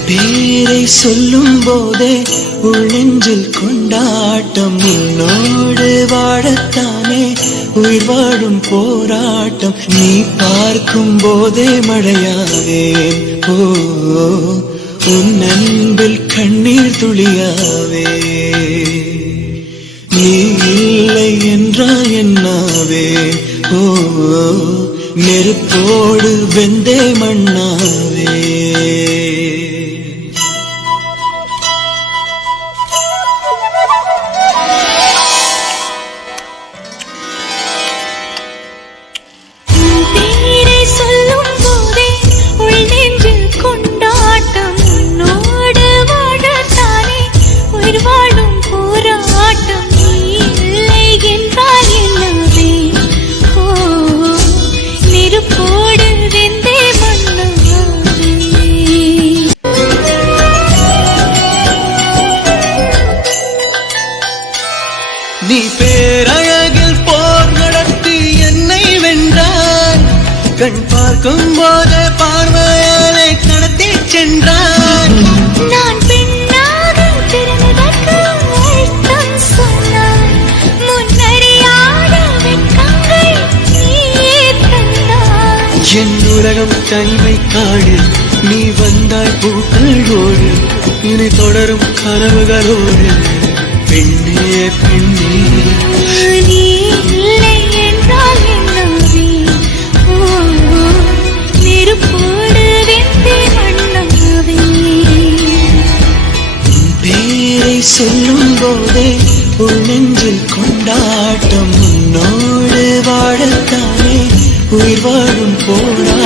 பேரை சொல்லும் போதே உள்ளெஞ்சில் கொண்டாட்டம் உன்னோடு வாழத்தானே உயிர் வாழும் போராட்டம் நீ பார்க்கும் போதே மழையாவேன் ஓ உன் அன்பில் கண்ணீர் துளியாவே நீ இல்லை என்றால் என்னாவே ஓ நெருப்போடு வெந்தே மண்ணாவே நீ பேரழகில் போர் நடத்தி என்னை வென்றாய் கண் பார்க்கும் போது பார்வையாலை கடத்தி சென்றாய் நான் பெண்ணாக பிறந்ததற்கு அர்த்தம் சொன்னாய் முன்னறியாத வெட்கங்கள் நீயே தந்தாய் என் உலகம் தனிமை காடு நீ வந்தாய் பூக்களோடு இனி தொடரும் கனவுகளோடு பெண்ணே பெண்ணே நீ இல்லை என்றால் என்னவே நெருப்போடு வெந்தே மண்ணாவே பேரை சொல்லும் போதே உள் நெஞ்சில் கொண்டாட்டம் உன்னோடு வாழத்தானே உயிர் வாழும் போரா